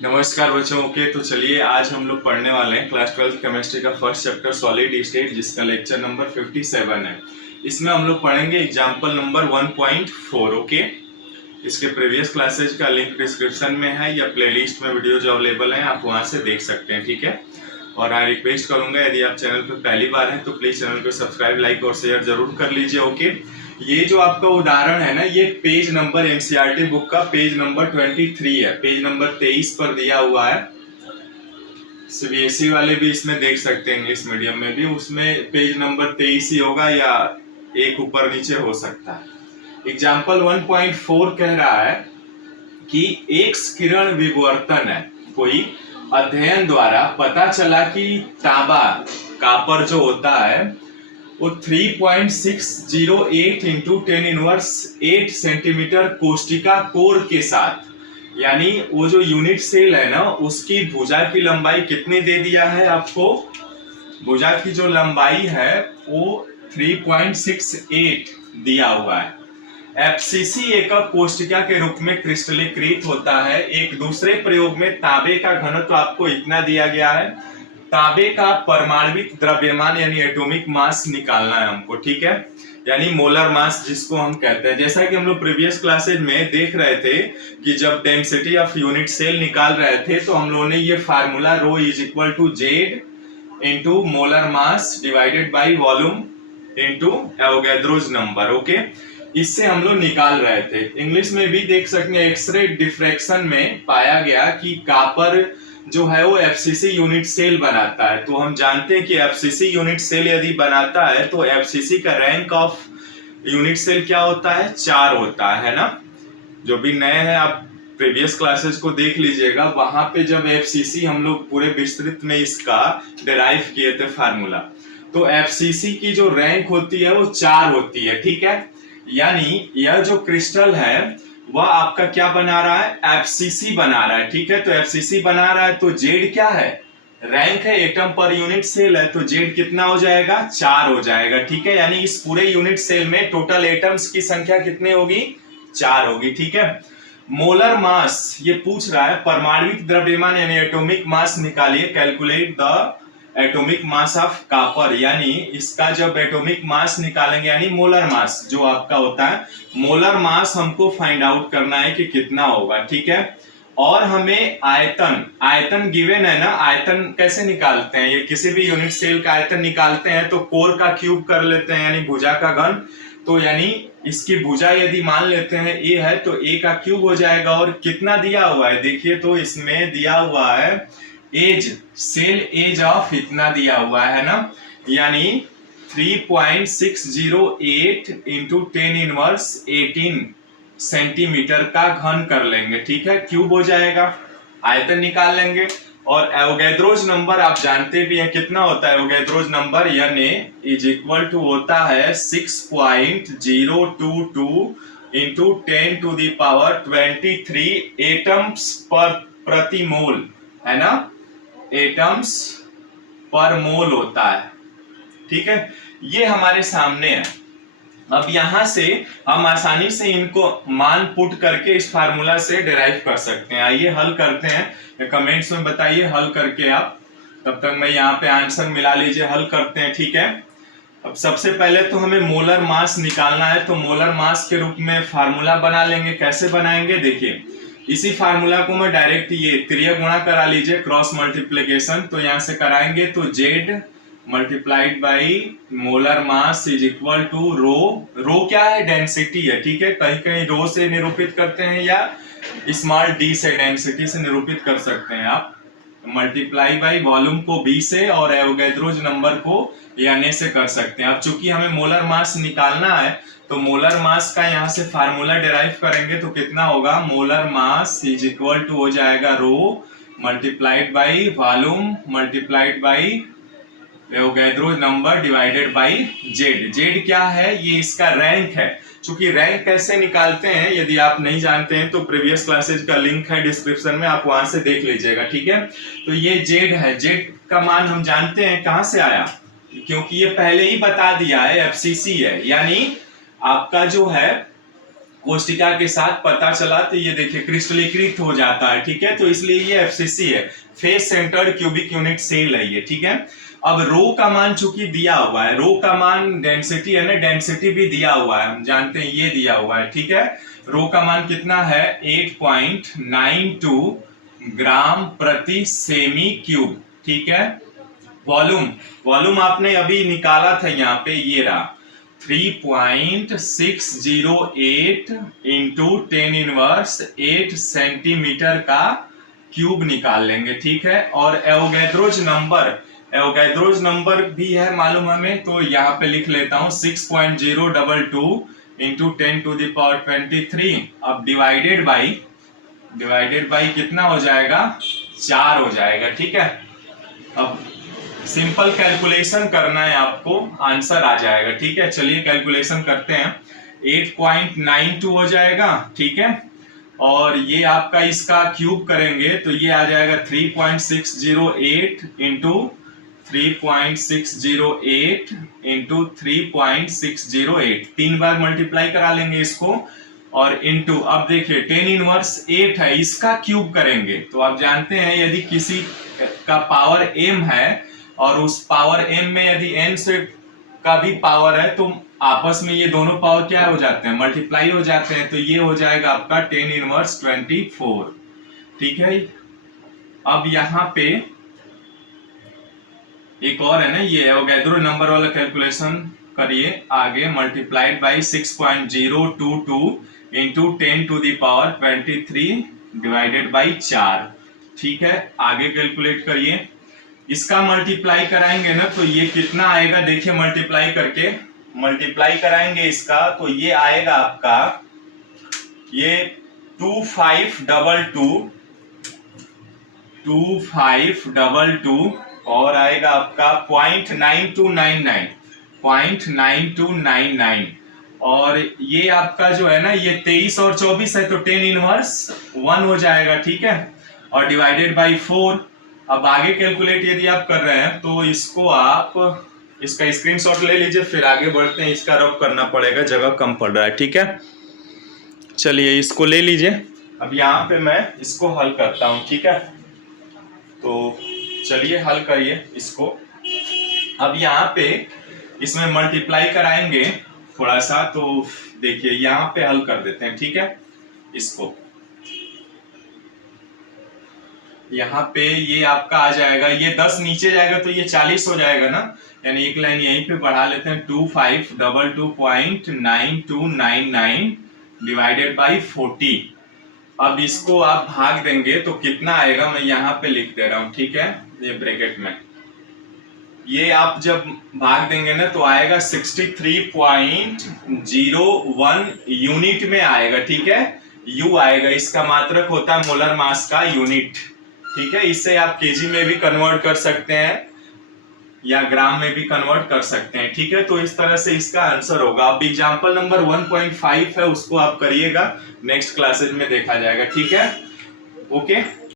नमस्कार बच्चों। ओके, तो चलिए आज हम लोग पढ़ने वाले हैं क्लास 12 केमिस्ट्री का फर्स्ट चैप्टर सॉलिड स्टेट, जिसका लेक्चर नंबर 57 है। इसमें हम लोग पढ़ेंगे एग्जाम्पल नंबर 1.4। ओके, इसके प्रीवियस क्लासेज का लिंक डिस्क्रिप्शन में है या प्लेलिस्ट में वीडियो जो अवेलेबल है, आप वहां से देख सकते हैं। ठीक है, और मैं रिक्वेस्ट करूंगा यदि आप चैनल पर पहली बार हैं तो प्लीज चैनल को सब्सक्राइब, लाइक और शेयर जरूर कर लीजिए। ओके, ये जो आपका उदाहरण है ना, ये पेज नंबर एनसीईआरटी बुक का पेज नंबर 23 है, पेज नंबर 23 पर दिया हुआ है। सीबीएसई वाले भी इसमें देख सकते हैं, इंग्लिश मीडियम में भी उसमें पेज नंबर 23 ही होगा या एक ऊपर नीचे हो सकता है। एग्जाम्पल 1.4 कह रहा है कि एक्स किरण विवर्तन है। कोई अध्ययन द्वारा पता चला कि तांबा कापर जो होता है वो 3.608 इंटू 10⁻8 सेंटीमीटर कोष्टिका कोर के साथ, यानी वो जो यूनिट सेल है ना, उसकी भुजा की लंबाई कितनी दे दिया है आपको। भुजा की जो लंबाई है वो 3.68 दिया हुआ है। एफसीसी एकक कोष्टिका के रूप में क्रिस्टलीकृत होता है। एक दूसरे प्रयोग में तांबे का घनत्व आपको इतना दिया गया है। तांबे का परमाणविक द्रव्यमान यानी एटॉमिक मास निकालना है हमको। ठीक है, यानी मोलर मास जिसको हम कहते हैं। जैसा कि हम लोग प्रीवियस क्लासेज में देख रहे थे कि जब डेंसिटी ऑफ यूनिट सेल निकाल रहे थे तो हम लोगों ने ये formula rho is equal to Z into molar mass divided by volume into Avogadro's number. Okay, इससे हम लोग निकाल रहे थे। इंग्लिश में भी देख सकते हैं, एक्सरे डिफ्रैक्शन में पाया गया कि कापर जो है वो एफसीसी यूनिट सेल बनाता है। तो हम जानते हैं कि एफसीसी यूनिट सेल यदि बनाता है तो एफसीसी का रैंक ऑफ यूनिट सेल क्या होता है, 4 होता है ना। जो भी नए हैं आप प्रीवियस क्लासेस को देख लीजिएगा, वहां पे जब एफसीसी हम लोग पूरे विस्तृत में इसका डिराइव किए थे फार्मूला, तो एफसीसी की जो रैंक होती है वो 4 होती है। ठीक है, यानी यह जो क्रिस्टल है वह आपका क्या बना रहा है, एफसीसी बना रहा है। ठीक है, तो एफसीसी बना रहा है तो जेड क्या है, रैंक है, एटम पर यूनिट सेल है, तो जेड कितना हो जाएगा, 4 हो जाएगा। ठीक है, यानी इस पूरे यूनिट सेल में टोटल एटम्स की संख्या कितनी होगी, 4 होगी। ठीक है, मोलर मास ये पूछ रहा है, परमाणविक द्रव्यमान यानी एटॉमिक मास निकालिए, calculate the atomic mass of copper. यानी इसका जब एटॉमिक मास निकालेंगे यानी मोलर मास जो आपका होता है, मोलर मास हमको फाइंड आउट करना है कि कितना होगा। ठीक है, और हमें आयतन, आयतन गिवन है ना। आयतन कैसे निकालते हैं, ये किसी भी यूनिट सेल का आयतन निकालते हैं तो कोर का क्यूब कर लेते हैं, यानी भुजा का घन। तो यानी इसकी भुजा यदि मान लेते हैं ए है तो ए का क्यूब हो जाएगा। और कितना दिया हुआ है देखिए, तो इसमें दिया हुआ है एज, सेल एज ऑफ इतना दिया हुआ है ना, यानी 3.608 इंटू 10⁻18 सेंटीमीटर का घन कर लेंगे। ठीक है, क्यूब हो जाएगा, आयतन निकाल लेंगे। और एवोगैड्रोज नंबर आप जानते भी हैं कितना होता है एवोगैड्रोज नंबर, यानी इज इक्वल टू होता है 6.022 इंटू 10⁻23 एटम्स पर प्रति मोल, है ना, एटम्स पर मोल होता है। ठीक है, ये हमारे सामने है। अब यहां से हम आसानी से इनको मान पुट करके इस फार्मूला से डिराइव कर सकते हैं। आइए हल करते हैं, कमेंट्स में बताइए हल करके आप, तब तक मैं यहाँ पे आंसर मिला लीजिए, हल करते हैं। ठीक है, अब सबसे पहले तो हमें मोलर मास निकालना है, तो मोलर मास के रूप में फार्मूला बना लेंगे। कैसे बनाएंगे देखिए, इसी फार्मूला को मैं डायरेक्ट ये त्रिय गुणा करा लीजिए, क्रॉस मल्टीप्लीकेशन। तो यहां से कराएंगे तो Z multiplied by molar mass is equal to rho. Rho क्या है, डेंसिटी है। ठीक है, कहीं कहीं रो से निरूपित करते हैं या स्मॉल डी से, डेंसिटी से निरूपित कर सकते हैं आप। मल्टीप्लाई बाई वॉल्यूम को बी से और एवोगैड्रोज नंबर को एन से कर सकते हैं। अब चूंकि हमें मोलर मास निकालना है तो मोलर मास का यहाँ से फार्मूला डिराइव करेंगे तो कितना होगा, molar mass is equal to हो जाएगा rho multiplied by volume multiplied by Avogadro number divided by Z. Z क्या है, ये इसका रैंक है। चूंकि रैंक कैसे निकालते हैं यदि आप नहीं जानते हैं तो प्रीवियस क्लासेज का लिंक है डिस्क्रिप्शन में, आप वहां से देख लीजिएगा। ठीक है, तो ये जेड है, जेड का मान हम जानते हैं कहां से आया, क्योंकि ये पहले ही बता दिया है एफसीसी है, यानी आपका जो है कोष्टिका के साथ पता चला तो ये देखिए क्रिस्टलीकृत हो जाता है, ठीक है। तो इसलिए ये एफसीसी है, face centred cubic unit cell है ये, ठीक है। अब रो का मान चूंकि दिया हुआ है, रो का मान डेंसिटी है ना, डेंसिटी भी दिया हुआ है, हम जानते हैं ये दिया हुआ है, ठीक है। रो का मान कितना है 8.92 ग्राम प्रति सेमी क्यूब, ठीक है। वॉल्यूम आपने अभी निकाला था यहाँ पे, ये रहा 3.608 इंटू 10⁻8 सेंटीमीटर का क्यूब निकाल लेंगे, ठीक है। और एवोगैड्रोज नंबर भी है मालूम हमें, तो यहाँ पे लिख लेता हूँ 6.022 इंटू 10⁻23। अब डिवाइडेड बाई कितना हो जाएगा 4 हो जाएगा, ठीक है। अब सिंपल कैलकुलेशन करना है आपको, आंसर आ जाएगा, ठीक है। चलिए कैलकुलेशन करते हैं। 8.92 हो जाएगा, ठीक है। और ये आपका इसका क्यूब करेंगे तो ये आ जाएगा 3.608 इंटू 3.608 इंटू 3.608, 3 बार मल्टीप्लाई करा लेंगे इसको। और इंटू, अब देखिए 10⁻8 है, इसका क्यूब करेंगे तो आप जानते हैं यदि किसी का पावर m है और उस पावर m में यदि n से का भी पावर है तो आपस में ये दोनों पावर क्या हो जाते हैं, मल्टीप्लाई हो जाते हैं। तो ये हो जाएगा आपका 10⁻24, ठीक है। अब यहाँ पे एक और है ना, ये एवोगैड्रो नंबर वाला कैलकुलेशन करिए आगे। Multiplied by 6.022 into 10⁻23 divided by 4, ठीक है। आगे कैलकुलेट करिए, इसका मल्टीप्लाई कराएंगे ना तो ये कितना आएगा, देखिए मल्टीप्लाई कराएंगे इसका तो ये आएगा आपका, ये 2522 और आएगा आपका 0.9299 और ये आपका जो है ना, ये 23 और 24 है तो 10⁻1 हो जाएगा, ठीक है। और डिवाइडेड बाई 4। अब आगे कैलकुलेट यदि आप कर रहे हैं तो इसको आप इसका स्क्रीनशॉट ले लीजिए, फिर आगे बढ़ते हैं। इसका रफ करना पड़ेगा, जगह कम पड़ रहा है, ठीक है। चलिए इसको ले लीजिए। अब यहाँ पे मैं इसको हल करता हूँ, ठीक है। तो चलिए हल करिए इसको। अब यहाँ पे इसमें मल्टीप्लाई कराएंगे थोड़ा सा, तो देखिए यहाँ पे हल कर देते हैं, ठीक है। इसको यहाँ पे ये आपका आ जाएगा, ये 10 नीचे जाएगा तो ये 40 हो जाएगा ना, यानी एक लाइन यहीं पे बढ़ा लेते हैं। 2522.9299 डिवाइडेड बाई 40। अब इसको आप भाग देंगे तो कितना आएगा, मैं यहाँ पे लिख दे रहा हूँ, ठीक है, ये ब्रैकेट में। ये आप जब भाग देंगे ना तो आएगा 63.01 यूनिट में आएगा, ठीक है। यू आएगा, इसका मात्रक होता है मोलर मास का यूनिट, ठीक है। इससे आप केजी में भी कन्वर्ट कर सकते हैं या ग्राम में भी कन्वर्ट कर सकते हैं, ठीक है। तो इस तरह से इसका आंसर होगा। अब एग्जांपल नंबर 1.5 है, उसको आप करिएगा, नेक्स्ट क्लासेज में देखा जाएगा, ठीक है। ओके।